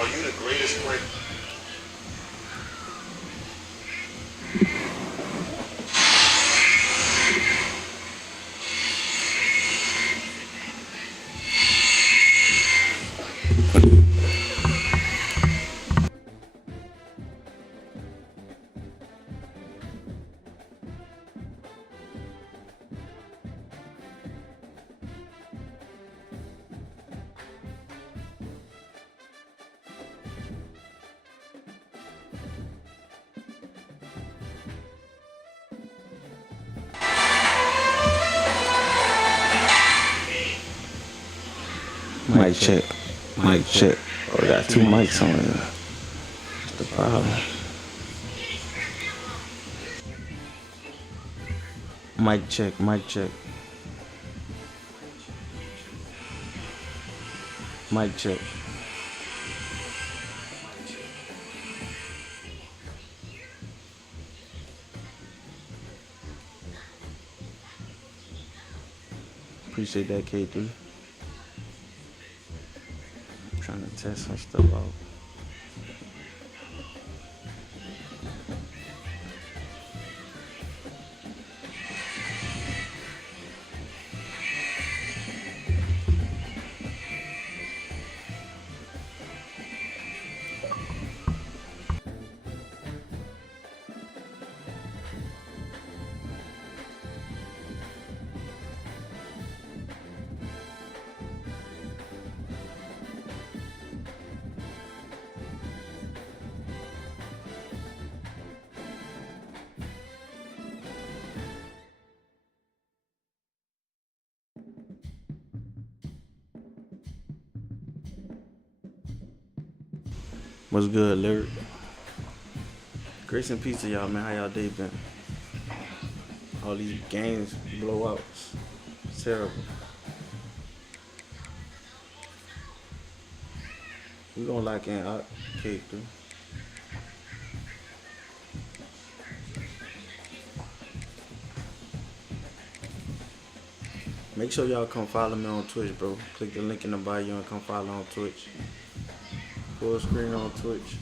Are you the greatest player? Mic check. Mic check. Oh, I got two mics on here. That's the problem. Mic check. Mic check. Mic check. Appreciate that, K3. I'm trying to test some stuff out. What's good, Lyric? Grace and peace to y'all, man. How y'all day been? All these games, blowouts. It's terrible. We gonna lock in K3. Make sure y'all come follow me on Twitch, bro. Click the link in the bio and come follow on Twitch. Full screen on Twitch.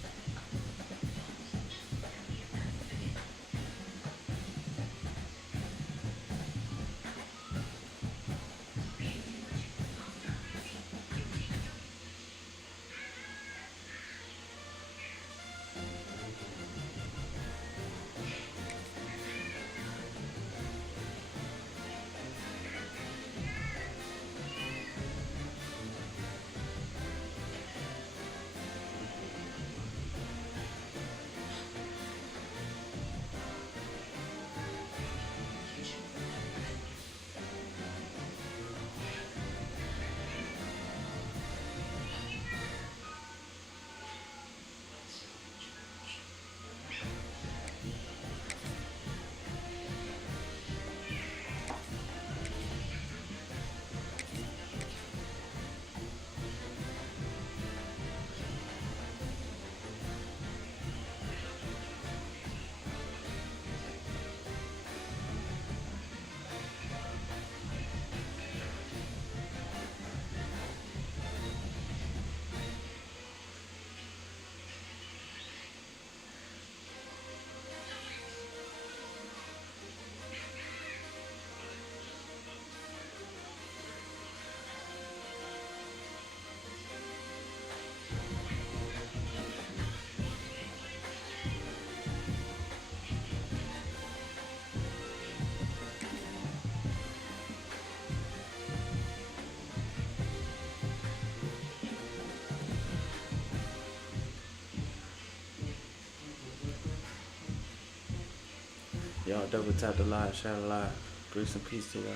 Y'all double tap the live, share the live. Grace and peace to y'all.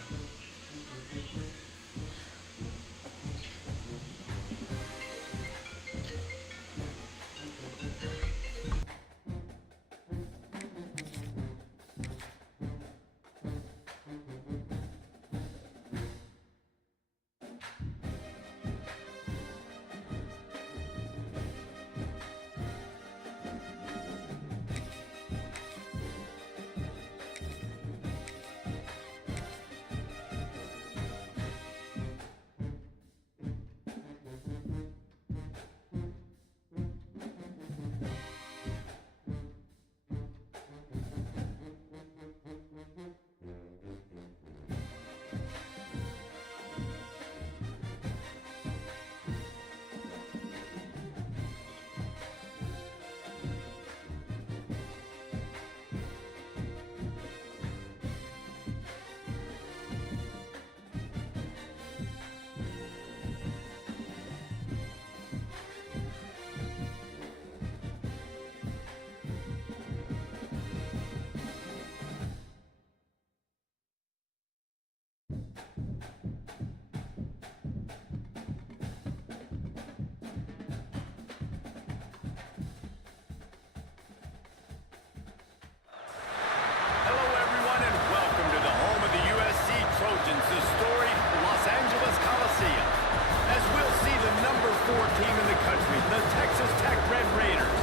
4 team in the country, the Texas Tech Red Raiders,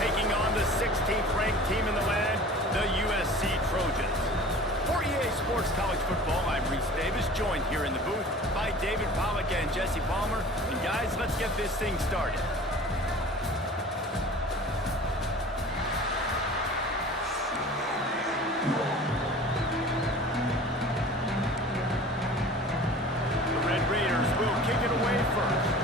taking on the 16th ranked team in the land, the USC Trojans. For EA Sports College Football, I'm Reese Davis, joined here in the booth by David Pollack and Jesse Palmer. And guys, let's get this thing started. The Red Raiders will kick it away first.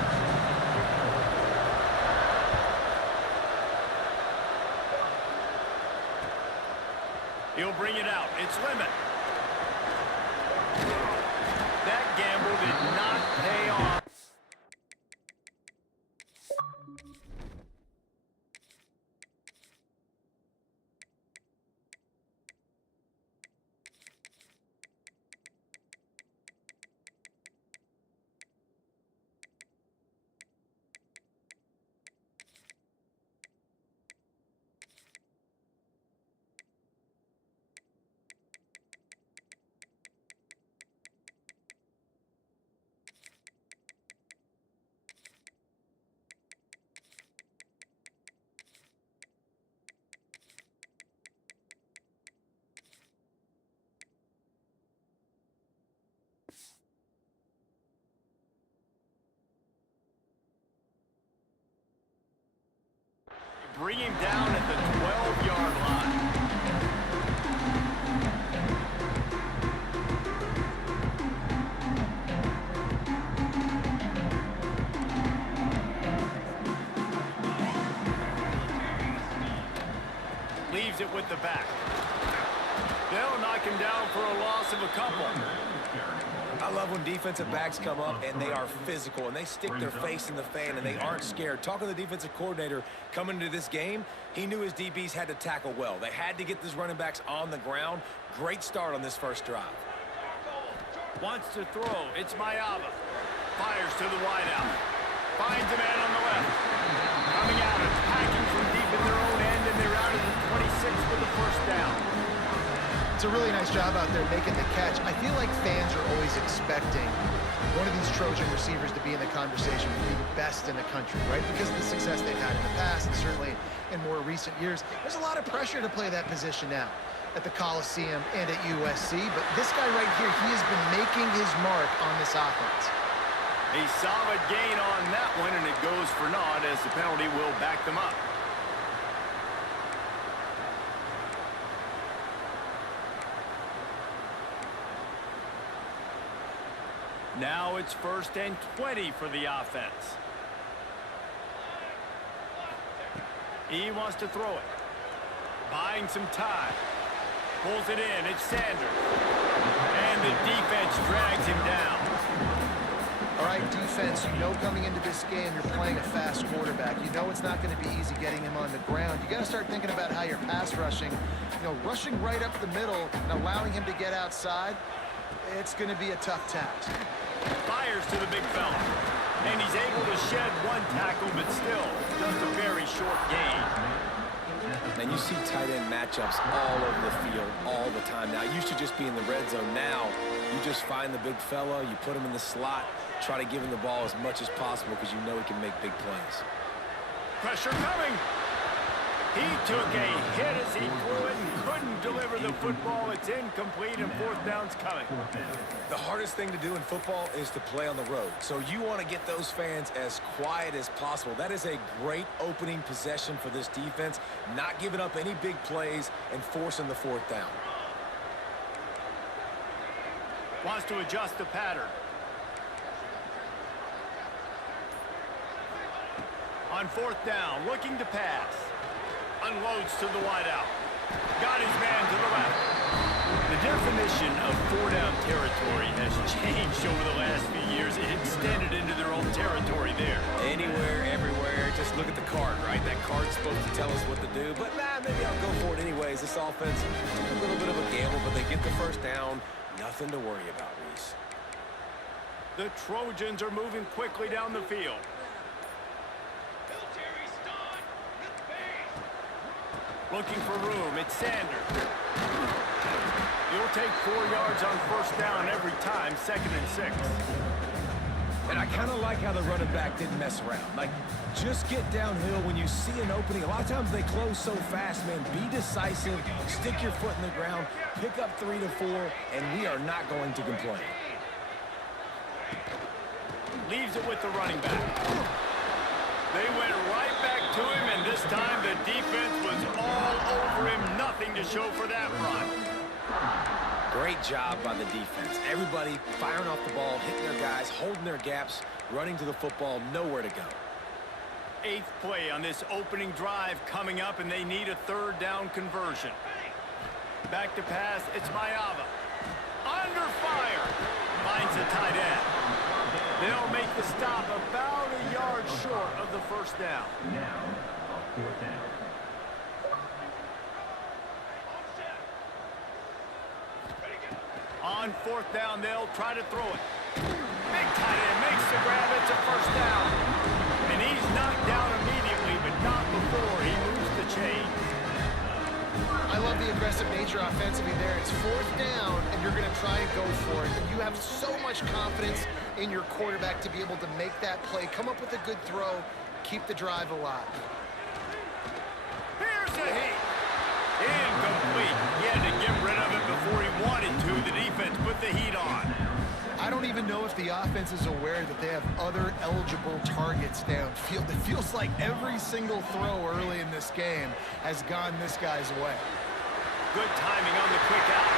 He'll bring it out. It's Lemon. That gamble did not pay off. Bring him down at the 12-yard line. Leaves it with the back. They'll knock him down for a loss of a couple. I love when defensive backs come up and they are physical and they stick their face in the fan and they aren't scared. Talking to the defensive coordinator coming into this game, he knew his DBs had to tackle well. They had to get these running backs on the ground. Great start on this first drive. Wants to throw. It's Mayava. Fires to the wideout. Finds a man on the left. Coming out, attacking from deep in their own end, and they're out of the 26 for the first down. It's a really nice job out there making the catch. I feel like fans are always expecting one of these Trojan receivers to be in the conversation for being best in the country, right? Because of the success they've had in the past and certainly in more recent years. There's a lot of pressure to play that position now at the Coliseum and at USC. But this guy right here, he has been making his mark on this offense. A solid gain on that one, and it goes for naught as the penalty will back them up. Now it's 1st and 20 for the offense. He wants to throw it. Buying some time. Pulls it in. It's Sanders. And the defense drags him down. All right, defense, you know coming into this game you're playing a fast quarterback. You know it's not going to be easy getting him on the ground. You got to start thinking about how you're pass rushing. You know, rushing right up the middle and allowing him to get outside, it's going to be a tough task. Fires to the big fella. And he's able to shed one tackle, but still just a very short gain. And you see tight end matchups all over the field all the time now. It used to just be in the red zone. Now you just find the big fella, you put him in the slot, try to give him the ball as much as possible because you know he can make big plays. Pressure coming. He took a hit as he threw it and couldn't deliver the football. It's incomplete and 4th down's coming. The hardest thing to do in football is to play on the road. So you want to get those fans as quiet as possible. That is a great opening possession for this defense, not giving up any big plays and forcing the 4th down. Wants to adjust the pattern. On 4th down, looking to pass. Unloads to the wideout. Got his man to the left. The definition of 4-down territory has changed over the last few years. It extended into their own territory there. Anywhere, everywhere. Just look at the card, right? That card's supposed to tell us what to do. But maybe I'll go for it anyways. This offense took a little bit of a gamble, but they get the 1st down. Nothing to worry about, Reese. The Trojans are moving quickly down the field. Looking for room. It's Sanders. He'll take 4 yards on 1st down every time, 2nd and 6. And I kind of like how the running back didn't mess around. Like, just get downhill when you see an opening. A lot of times they close so fast, man. Be decisive, stick your foot in the ground, pick up 3 to 4, and we are not going to complain. Leaves it with the running back. They went right back to him, and this time the defense was all over him. Nothing to show for that run. Great job by the defense. Everybody firing off the ball, hitting their guys, holding their gaps, running to the football, nowhere to go. 8th play on this opening drive coming up, and they need a 3rd down conversion. Back to pass, it's Mayava. Under fire. Finds the tight end. They'll make the stop about a yard short of the 1st down. On 4th down, they'll try to throw it. Big tight end makes the grab. It's a 1st down. And he's knocked down immediately, but not before he moves the chain. I love the aggressive nature offensively there. It's 4th down, and you're going to try and go for it. And you have so much confidence in your quarterback to be able to make that play, come up with a good throw, keep the drive alive. Here's a hit. Incomplete. He had to get rid of it before he wanted to. The defense put the heat on. I don't even know if the offense is aware that they have other eligible targets downfield. It feels like every single throw early in this game has gone this guy's way. Good timing on the quick out.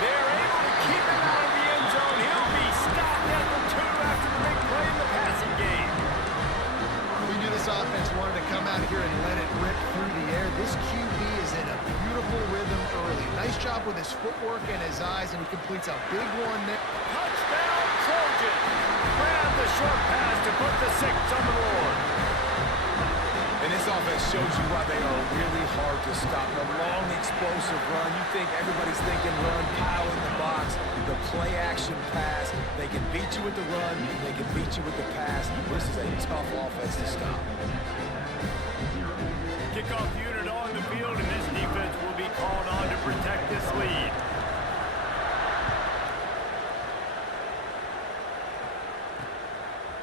They're able to keep him out of the end zone. He'll be stopped at the 2 after the big play in the passing game. We knew this offense wanted to come out here and let it rip through the air. This QB is in a beautiful rhythm early. Nice job with his footwork and his eyes, and he completes a big one there. Touchdown, Trojan. Grab the short pass to put the 6 on the board. And this offense shows you why they are really hard to stop. The long, explosive run. You think everybody's thinking run, pile in the box. The play-action pass. They can beat you with the run. They can beat you with the pass. This is a tough offense to stop. Kickoff unit on the field, and this defense will be called on to protect this lead.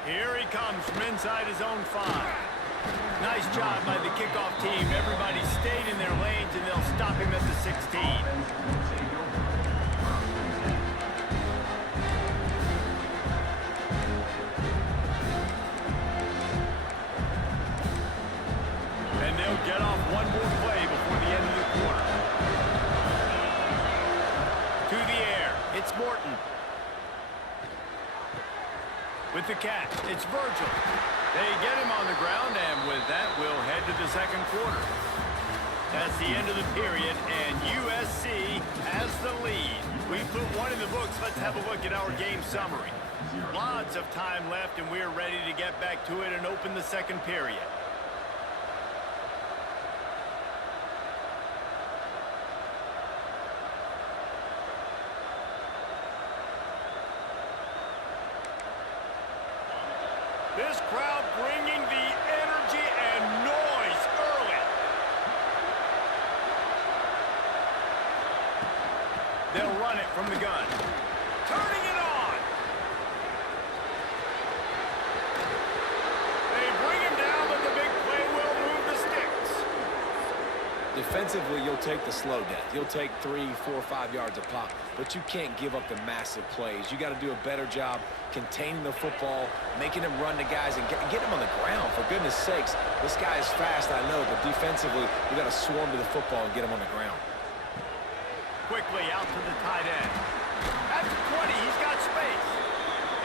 Here he comes from inside his own 5. Nice job by the kickoff team. Everybody stayed in their lanes, and they'll stop him at the 16. And they'll get off one more play before the end of the quarter. To the air, it's Morton. With the catch, it's Virgil. They get him on the ground, and with that, we'll head to the 2nd quarter. That's the end of the period, and USC has the lead. We put one in the books. Let's have a look at our game summary. Lots of time left, and we're ready to get back to it and open the 2nd period. This crowd bringing the energy and noise early. They'll run it from the gun. Turning it on. They bring him down, but the big play will move the sticks. Defensively, you'll take the slow death. You'll take 3, 4, 5 yards a pop, but you can't give up the massive plays. You got to do a better job containing the football, making him run to guys, and get him on the ground. For goodness sakes, this guy is fast, I know, but defensively, we got to swarm to the football and get him on the ground. Quickly out to the tight end. At the 20, he's got space.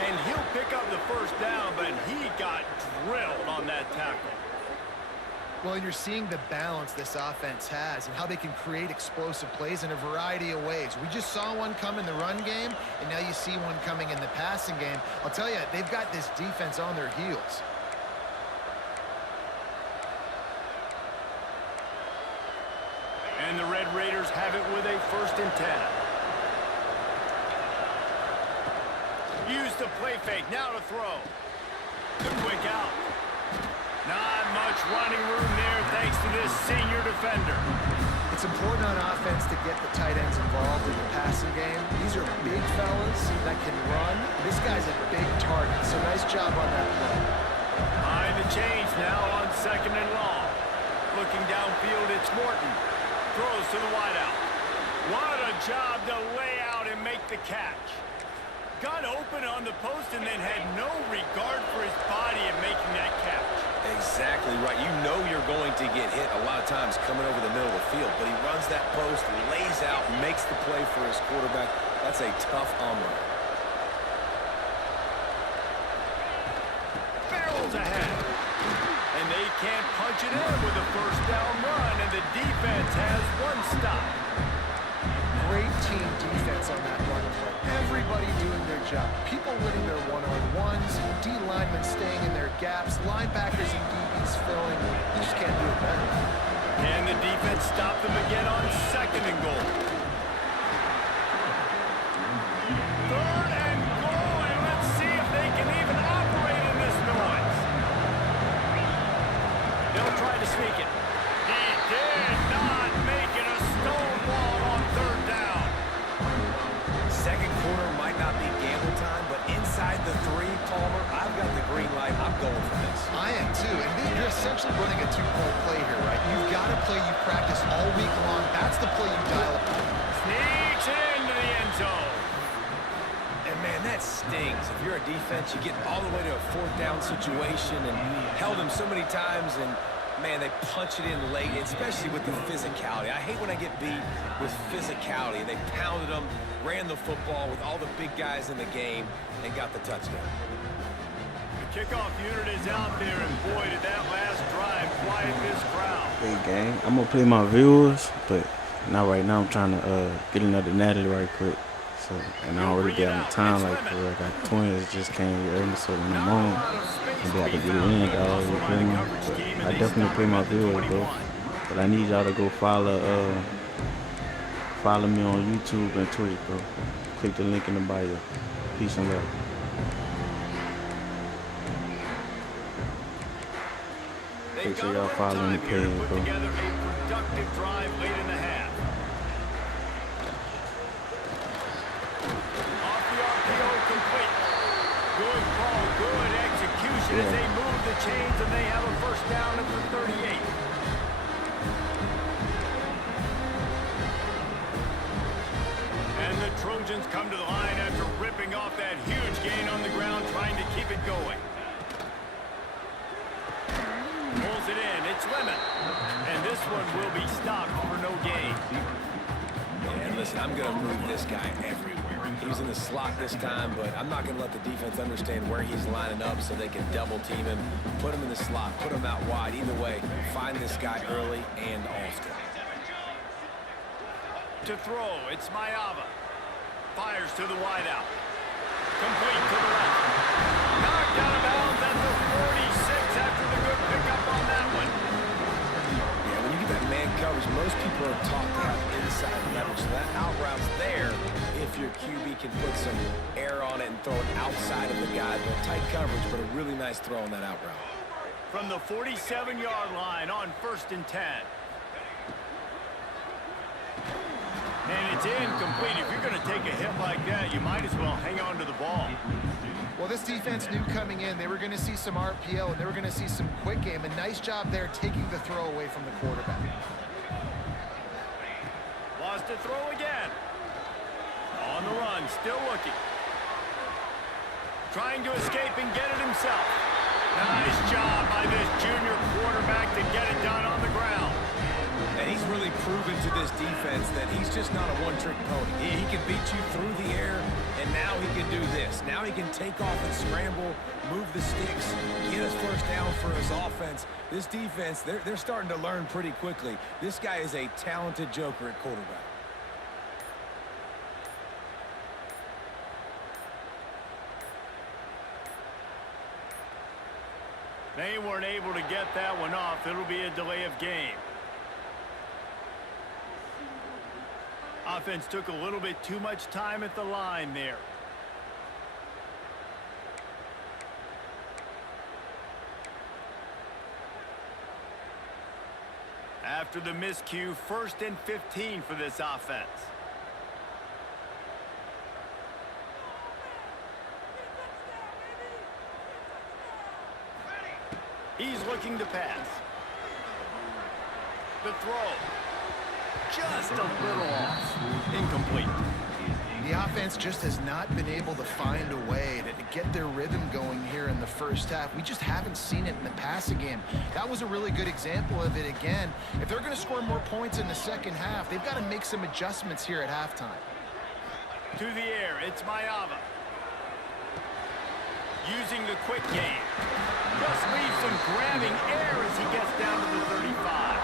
And he'll pick up the 1st down, but he got drilled on that tackle. Well, you're seeing the balance this offense has and how they can create explosive plays in a variety of ways. We just saw one come in the run game, and now you see one coming in the passing game. I'll tell you, they've got this defense on their heels. And the Red Raiders have it with a 1st and 10. Use the play fake, now to throw. The quick out. Not much running room there thanks to this senior defender. It's important on offense to get the tight ends involved in the passing game. These are big fellas that can run. This guy's a big target, so nice job on that play. Behind the chains now on 2nd and long. Looking downfield, it's Morton. Throws to the wideout. What a job to lay out and make the catch. Got open on the post and then had no regard for his body in making that catch. Exactly right. You know you're going to get hit a lot of times coming over the middle of the field, but he runs that post, lays out, makes the play for his quarterback. That's a tough hombre. Barrels ahead. And they can't punch it in with a first down run, and the defense has one stop. Great team defense on that run play. Everybody doing their job. People winning their one-on-ones, D-linemen staying in their gaps, linebackers and DBs filling. You just can't do it better. And the defense stopped them again on 2nd and goal. 3rd and goal, and let's see if they can even operate in this noise. They'll try to sneak it. He did not make it a stonewall on 3rd down. Second quarter might not be gamble time, but inside the 3, Palmer, I've got the green light. I'm going for this. I am too, and you're essentially running a two-point play here, right? You've got a play you practice all week long. That's the play you dial up. Sneaks into the end zone. And man, that stings. If you're a defense, you get all the way to a 4th down situation and held him so many times, and man, they punch it in late, especially with the physicality. I hate when I get beat with physicality. They pounded them, ran the football with all the big guys in the game, and got the touchdown. The kickoff unit is out there, and boy, did that last drive quiet this crowd. Hey, gang. I'm going to play my viewers, but not right now. I'm trying to get another natty right quick. So, and I don't really get on the time like that. I got twins just came here early, so when I'm on, maybe I can get it in, dog. You feel me? But I definitely play my viewers, bro. But I need y'all to go follow me on YouTube and Twitch, bro. Click the link in the bio. Peace and love. Make sure y'all follow me, page, bro. Together a productive drive late in the half. Off the RPO, complete. Good call, good execution as they move the chains, and they have a first down at the 38. And the Trojans come to the line after ripping off that huge gain on the ground, trying to keep it going. Pulls it in, it's Lemon. And this one will be stopped for no gain. And listen, I'm going to move this guy everywhere. He's in the slot this time, but I'm not going to let the defense understand where he's lining up so they can double team him, put him in the slot, put him out wide. Either way, find this guy early and often. To throw, it's Mayava. Fires to the wideout. Complete to the left. Knocked out of bounds at the 46 after the good pickup on that one. Yeah, when you get that man coverage, most people are taught to have inside leverage. So that out route's there if your QB can put some air on it and throw it outside of the guy. But tight coverage, but a really nice throw on that out route. From the 47-yard line on 1st and 10. And it's incomplete. If you're going to take a hit like that, you might as well hang on to the ball. Well, this defense knew coming in they were going to see some RPO and they were going to see some quick game. A nice job there taking the throw away from the quarterback. Lost a throw again. On the run, still looking. Trying to escape and get it himself. Nice job by this junior quarterback to get it done on the ground. And he's really proven to this defense that he's just not a one-trick pony. He can beat you through the air, and now he can do this. Now he can take off and scramble, move the sticks, get his first down for his offense. This defense, they're starting to learn pretty quickly. This guy is a talented joker at quarterback. They weren't able to get that one off. It'll be a delay of game. Offense took a little bit too much time at the line there. after the miscue. 1st and 15 for this offense. He's looking to pass. The throw. Just a little off. Incomplete. The offense just has not been able to find a way to get their rhythm going here in the first half. We just haven't seen it in the passing game. That was a really good example of it again. If they're going to score more points in the second half, they've got to make some adjustments here at halftime. To the air, it's Mayava. Using the quick game. Just leaves some grabbing air as he gets down to the 35.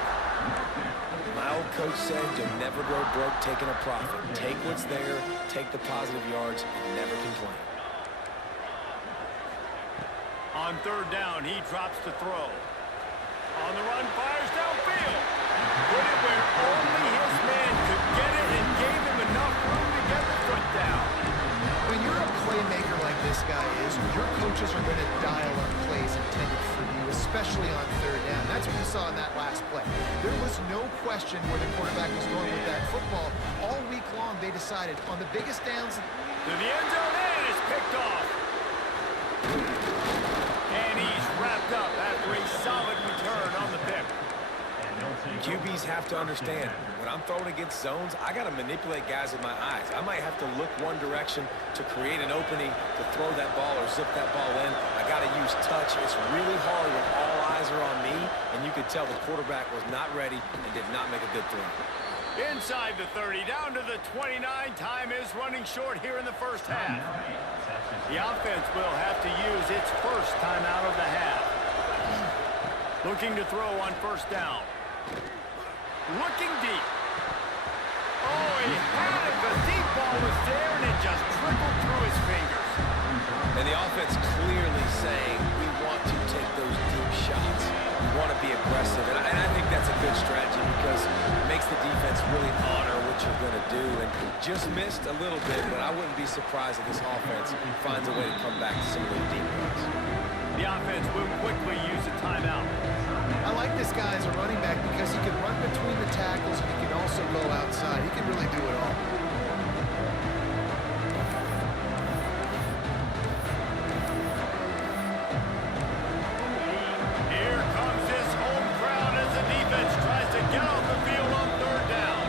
My old coach said you'll never go broke taking a profit. Take what's there, take the positive yards, and never complain. On 3rd down, he drops to throw. On the run, fires downfield. Put it where only his man could get it and gave him enough room to get the foot down. When you're a playmaker like this guy is, your coaches are going to dial up plays intended for you, especially on 3rd down. That's what you saw in that last play. There was no question where the quarterback was going with that football. All week long, they decided on the biggest downs. To the end zone, and it's picked off. And he's wrapped up after a solid return on the pick. QBs have to understand, when I'm throwing against zones, I got to manipulate guys with my eyes. I might have to look one direction to create an opening to throw that ball or zip that ball in. I got to use touch. It's really hard when all eyes are on me, and you could tell the quarterback was not ready and did not make a good throw. Inside the 30, down to the 29. Time is running short here in the first half. The offense will have to use its first timeout of the half. Looking to throw on 1st down. Looking deep. Oh, he had it. The deep ball was there, and it just trickled through his fingers. And the offense clearly saying, we want to take those deep shots. We want to be aggressive. And I think that's a good strategy because it makes the defense really honor what you're going to do. And just missed a little bit, but I wouldn't be surprised if this offense finds a way to come back to some of those deep ones. The offense will quickly use a timeout. I like this guy as a running back because he can run between the tackles and he can also go outside. He can really do it all. Here comes this home crowd as the defense tries to get off the field on 3rd down.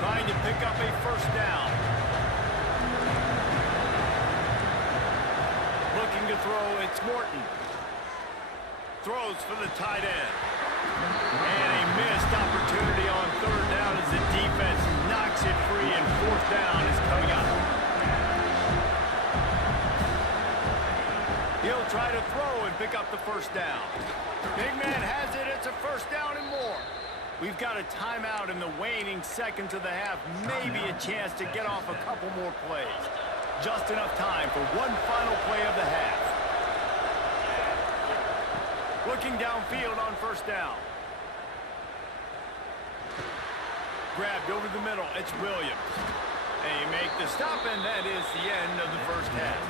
Trying to pick up a 1st down. Looking to throw, it's Morton. Throws for the tight end. And a missed opportunity on 3rd down as the defense knocks it free, and 4th down is coming up. He'll try to throw and pick up the 1st down. Big man has it. It's a 1st down and more. We've got a timeout in the waning seconds of the half. Maybe a chance to get off a couple more plays. Just enough time for one final play of the half. Looking downfield on 1st down. Grabbed over the middle. It's Williams. They make the stop, and that is the end of the first half.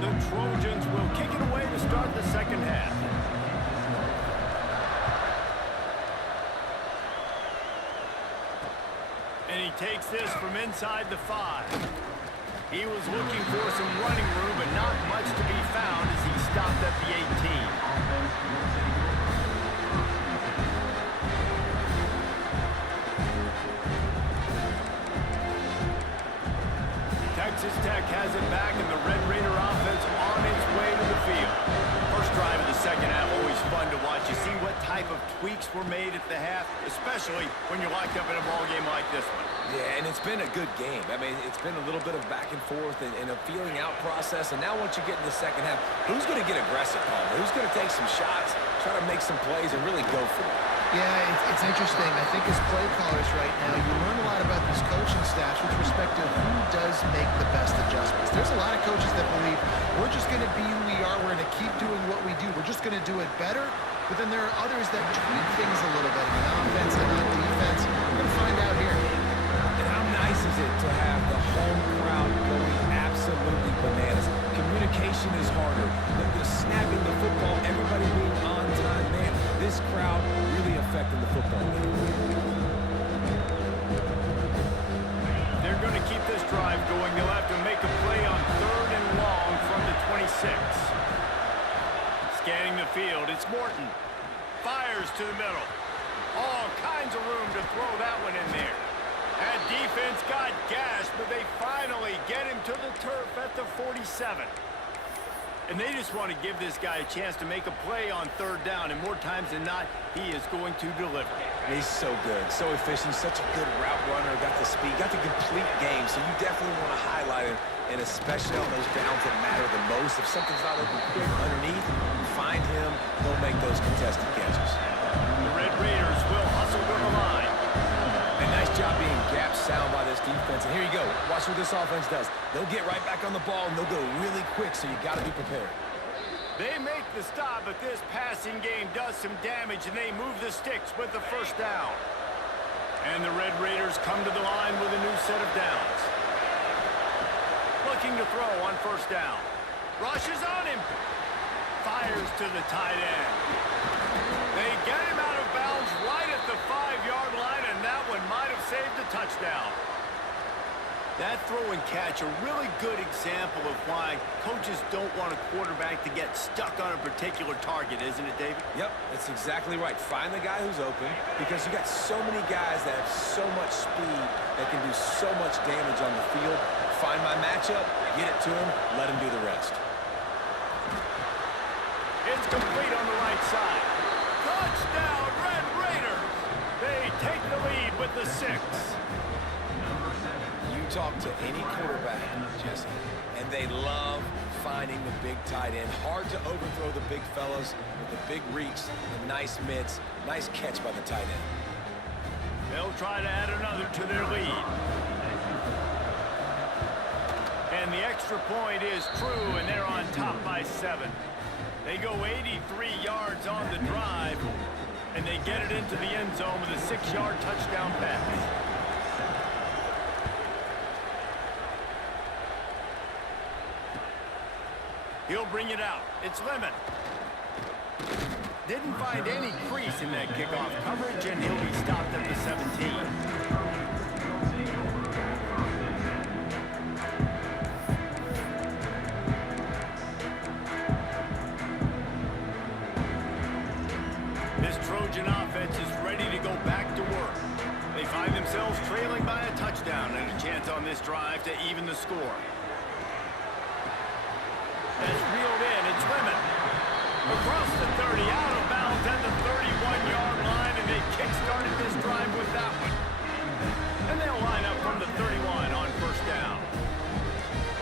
The Trojans will kick it away to start the second half. And he takes this from inside the 5. He was looking for some running room, but not much to be found as he stopped at the 18. Texas Tech has it back, and the Red Raider offense on its way to the field. First drive of the second half, always fun to watch. You see what type of tweaks were made at the half, especially when you're locked up in a ball game like this one. Yeah, and it's been a good game. I mean, it's been a little bit of back and forth and a feeling out process. And now once you get in the second half, who's going to get aggressive, Paul? Who's going to take some shots, try to make some plays, and really go for it? Yeah, it's interesting. I think as play callers right now, you learn a lot about these coaching staffs with respect to who does make the best adjustments. There's a lot of coaches that believe we're just going to be who we are. We're going to keep doing what we do. We're just going to do it better. But then there are others that tweak things a little bit on offense and on defense. We're going to find out here. And how nice is it to have the home crowd going absolutely bananas? Communication is harder. The snapping the football, everybody being on time. Man, this crowd really affecting the football game. They're going to keep this drive going. They'll have to make a play on 3rd and long from the 26. Scanning the field, it's Morton. Fires to the middle. All kinds of room to throw that one in there. That defense got gashed, but they finally get him to the turf at the 47. And they just want to give this guy a chance to make a play on 3rd down, and more times than not, he is going to deliver. He's so good, so efficient, such a good route runner, got the speed, got the complete game, so you definitely want to highlight him, and especially on those downs that matter the most. If something's not open quick underneath, find him, he'll make those contested catches. The Red Raiders will hustle to the line. And nice job being gap sound by this defense. And here you go. Watch what this offense does. They'll get right back on the ball, and they'll go really quick, so you got to be prepared. They make the stop, but this passing game does some damage, and they move the sticks with the 1st down. And the Red Raiders come to the line with a new set of downs. Looking to throw on 1st down. Rushes on him. Fires to the tight end. They get him out of bounds right at the 5-yard line, and that one might have saved a touchdown. That throw and catch, a really good example of why coaches don't want a quarterback to get stuck on a particular target, isn't it, David? Yep, that's exactly right. Find the guy who's open, because you got so many guys that have so much speed that can do so much damage on the field. Find my matchup, get it to him, let him do the rest. It's complete on the right side. Touchdown, Red Raiders! They take the lead with the 6. Talk to any quarterback, Jesse, and they love finding the big tight end. Hard to overthrow the big fellas with the big reach, the nice mitts, nice catch by the tight end. They'll try to add another to their lead. And the extra point is true, and they're on top by 7. They go 83 yards on the drive, and they get it into the end zone with a 6-yard touchdown pass. He'll bring it out. It's Lemon. Didn't find any crease in that kickoff coverage, and he'll be stopped at the 17. This Trojan offense is ready to go back to work. They find themselves trailing by a touchdown and a chance on this drive to even the score. That's reeled in. It's Lemon. Across the 30, out of bounds at the 31-yard line, and they kick-started this drive with that one. And they'll line up from the 31 on 1st down.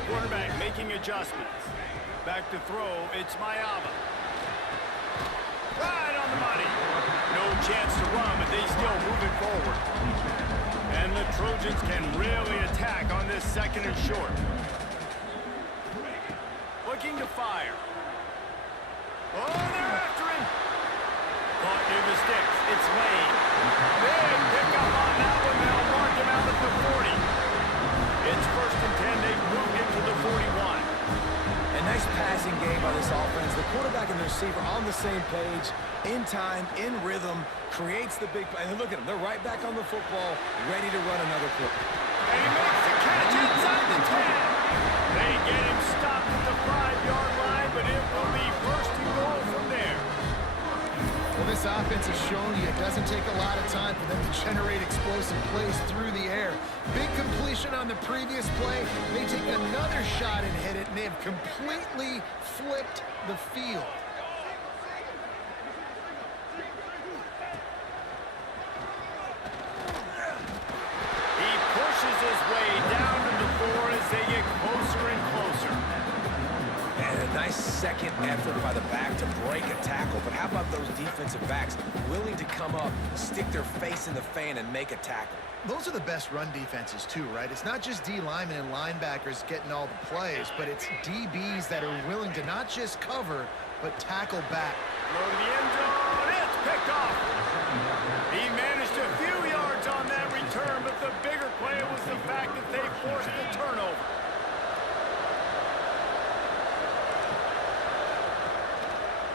Quarterback making adjustments. Back to throw, it's Mayava. Right on the money. No chance to run, but they still move it forward. And the Trojans can really attack on this 2nd and short. Looking to fire. Oh, they're after him. Caught near the sticks. It's Lane. Big pickup on that one. They'll mark him out at the 40. It's 1st and 10. They've moved into the 41. A nice passing game by this offense. The quarterback and the receiver on the same page, in time, in rhythm, creates the big play. And look at them. They're right back on the football, ready to run another play. And he makes the catch inside the 10. They get him stopped at the 5-yard line, but it will be 1st and goal from there. Well, this offense has shown you it doesn't take a lot of time for them to generate explosive plays through the air. Big completion on the previous play. They take another shot and hit it, and they have completely flipped the field. He pushes his way down to the 4 as they get closer and closer. And a nice second effort by the back to break a tackle. But how about those defensive backs willing to come up, stick their face in the fan, and make a tackle? those are the best run defenses too, right? It's not just D linemen and linebackers getting all the plays, but it's DBs that are willing to not just cover, but tackle back. Low to the end zone, it's picked off. He managed a few yards on that return, but the bigger play was the fact that they forced the turnover.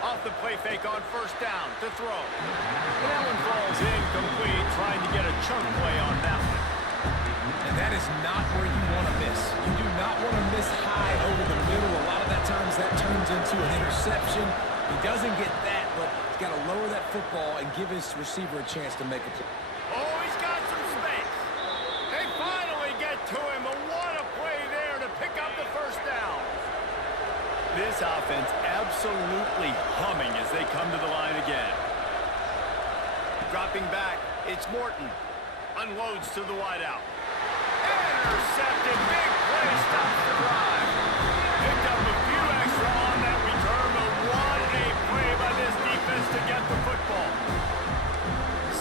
Off the play fake on first down to throw. That one falls incomplete, trying to get a chunk play on that one. And that is not where you want to miss. You do not want to miss high over the middle. A lot of that times that turns into an interception. He doesn't get that, but he's got to lower that football and give his receiver a chance to make a play. Oh, he's got some space. They finally get to him, but what a play there to pick up the first down. This offense absolutely humming as they come to the line again. Dropping back, it's Morton. Unloads to the wideout. Intercepted, big play, stops the drive. Picked up a few extra on that return, but what a play by this defense to get the football.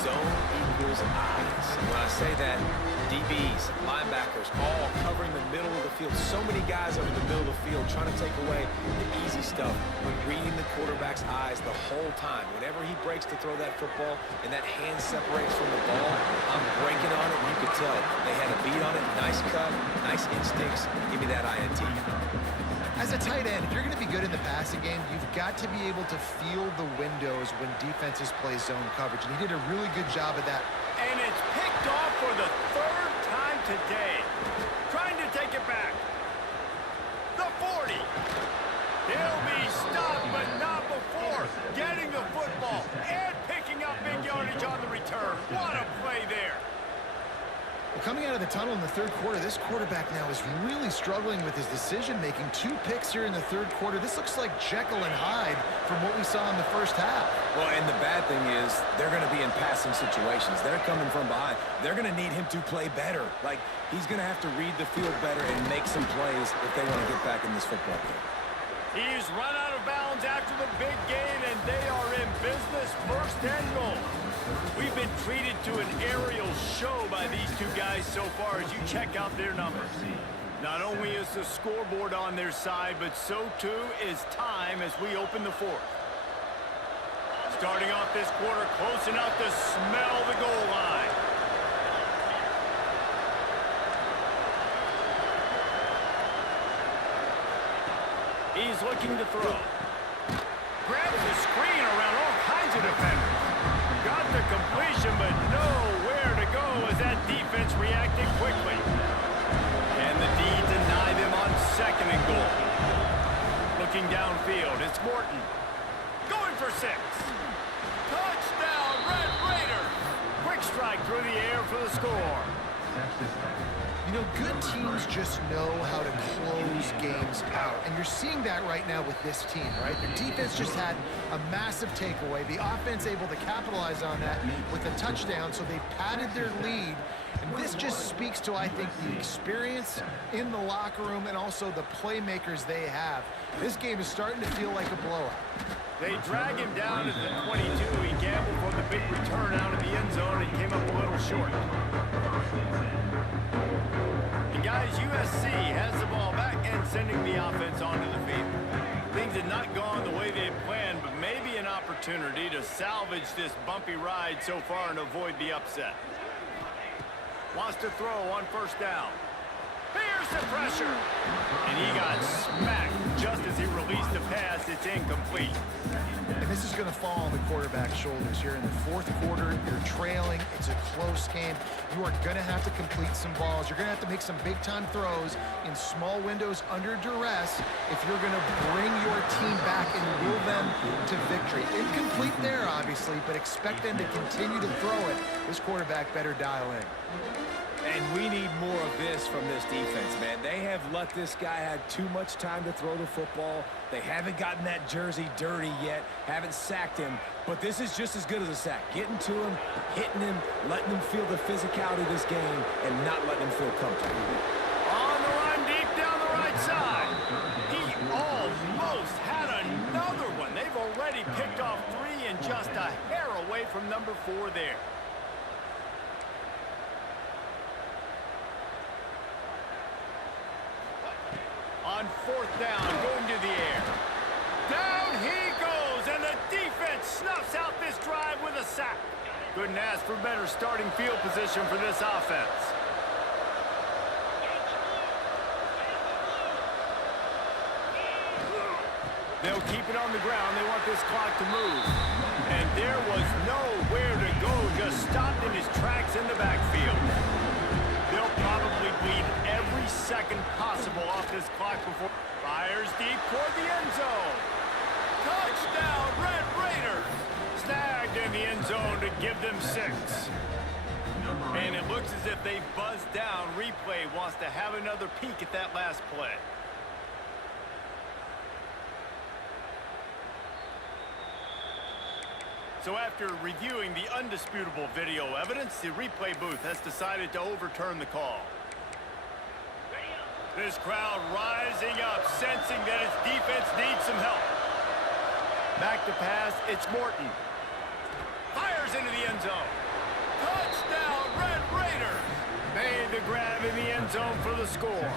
Zone equals eyes. When I say that, DBs, linebackers, all covering the middle of the field. So many guys over the middle of the field trying to take away the easy stuff, but reading the quarterback's eyes the whole time. Whenever he breaks to throw that football and that hand separates from the ball, I'm breaking on it, and you could tell they had a beat on it. Nice cut, nice instincts. Give me that INT. As a tight end, if you're going to be good in the passing game, you've got to be able to feel the windows when defenses play zone coverage, and he did a really good job of that. And it's picked off for the third time today. Trying to take it back. The 40. He'll be stopped, but not before getting the football and picking up big yardage on the return. What a play there. Well, coming out of the tunnel in the third quarter, this quarterback now is really struggling with his decision-making. 2 picks here in the third quarter. This looks like Jekyll and Hyde from what we saw in the first half. Well, and the bad thing is they're going to be in passing situations. They're coming from behind. They're going to need him to play better. Like, he's going to have to read the field better and make some plays if they want to get back in this football game. He's run out of bounds after the big gain, and they are in business, first and goal. We've been treated to an aerial show by these two guys so far as you check out their numbers. Not only is the scoreboard on their side, but so too is time as we open the fourth. Starting off this quarter close enough to smell the goal line. He's looking to throw. Grabs the screen around all kinds of defenders. Got the completion, but nowhere to go as that defense reacted quickly. And the D deny them on second and goal. Looking downfield, it's Morton. Going for 6. Touchdown, Red Raiders. Quick strike through the air for the score. You know, good teams just know how to close games out. And you're seeing that right now with this team, right? Their defense just had a massive takeaway. The offense able to capitalize on that with a touchdown, so they padded their lead. And this just speaks to, I think, the experience in the locker room and also the playmakers they have. This game is starting to feel like a blowout. They drag him down at the 22. He gambled for the big return out of the end zone and came up a little short. And guys, USC has the ball back and sending the offense onto the field. Things had not gone the way they had planned, but maybe an opportunity to salvage this bumpy ride so far and avoid the upset. Wants to throw on first down. Here's the pressure. And he got smacked just as he released the pass. It's incomplete. And this is going to fall on the quarterback's shoulders here in the fourth quarter. You're trailing. It's a close game. You are going to have to complete some balls. You're going to have to make some big-time throws in small windows under duress if you're going to bring your team back and will them to victory. Incomplete there, obviously, but expect them to continue to throw it. This quarterback better dial in. And we need more of this from this defense, man. They have let this guy have too much time to throw the football. They haven't gotten that jersey dirty yet, haven't sacked him. But this is just as good as a sack. Getting to him, hitting him, letting him feel the physicality of this game, and not letting him feel comfortable. On the run deep down the right side. He almost had another one. They've already picked off 3 and just a hair away from number 4 there. On 4th down, going to the air. Down he goes, and the defense snuffs out this drive with a sack. Couldn't ask for better starting field position for this offense. They'll keep it on the ground. They want this clock to move. And there was nowhere to go, just stopped in his tracks in the backfield. They'll probably bleed every second possible off this clock before fires deep toward the end zone. Touchdown, Red Raiders! Snagged in the end zone to give them 6. And it looks as if they buzzed down. Replay wants to have another peek at that last play. So after reviewing the undisputable video evidence, the replay booth has decided to overturn the call. This crowd rising up, sensing that its defense needs some help. Back to pass, it's Morton. Fires into the end zone. Touchdown, Red Raiders! Made the grab in the end zone for the score.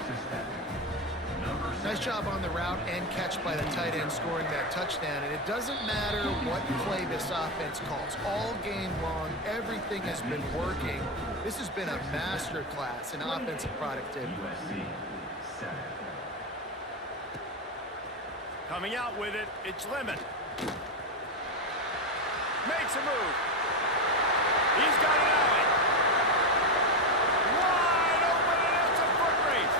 Nice job on the route and catch by the tight end scoring that touchdown. And it doesn't matter what play this offense calls. All game long, everything has been working. This has been a master class in offensive productivity. Coming out with it, it's Lemon. Makes a move. He's got it out. Wide open, and it's a foot race.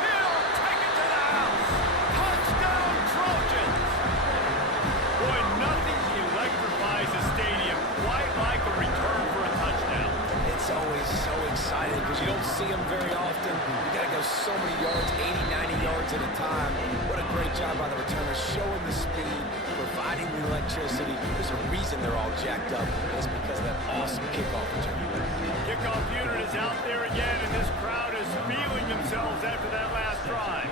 He'll take it to the house. Touchdown, Trojans. Boy, nothing electrifies a stadium quite like a return for a touchdown. It's always so exciting because you don't see them very often. You got to go so many yards, 80, 90 yards at a time. What a great job by the returner, showing the speed, providing the electricity. There's a reason they're all jacked up. It's because of that awesome kickoff return. Kickoff unit is out there again, and this crowd is feeling themselves after that last drive.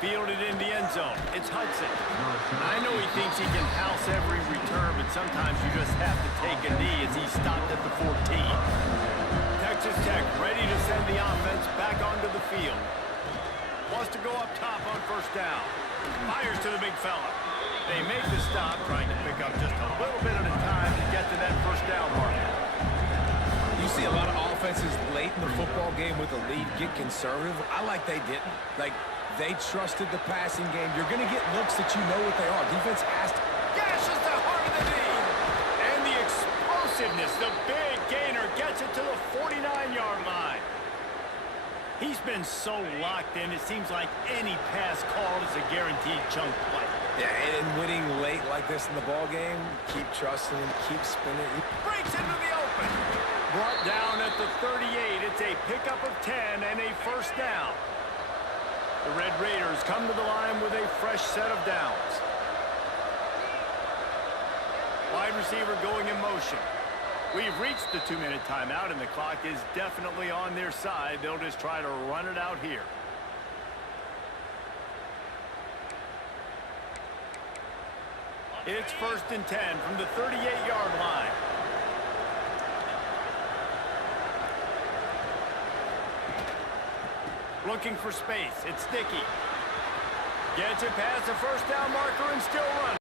Fielded in the end zone. It's Hudson. I know he thinks he can house every return, but sometimes you just have to take a knee as he stopped at the 14. Texas Tech ready to send the offense back onto the field. Wants to go up top on 1st down. Fires to the big fella. They make the stop, trying to pick up just a little bit at a time to get to that 1st down mark. You see a lot of offenses late in the football game with a lead get conservative. I like they didn't. Like, they trusted the passing game. You're going to get looks that you know what they are. Defense has to. Gashes the heart of the knee. And the explosiveness, the big gainer gets it to the 49-yard line. He's been so locked in, it seems like any pass called is a guaranteed chunk play. Yeah, and winning late like this in the ball game, keep trusting him, keep spinning. Breaks into the open. Brought down at the 38. It's a pickup of 10 and a 1st down. The Red Raiders come to the line with a fresh set of downs. Wide receiver going in motion. We've reached the 2-minute timeout, and the clock is definitely on their side. They'll just try to run it out here. It's 1st and 10 from the 38-yard line. Looking for space. It's Sticky. Gets it past the 1st down marker and still running.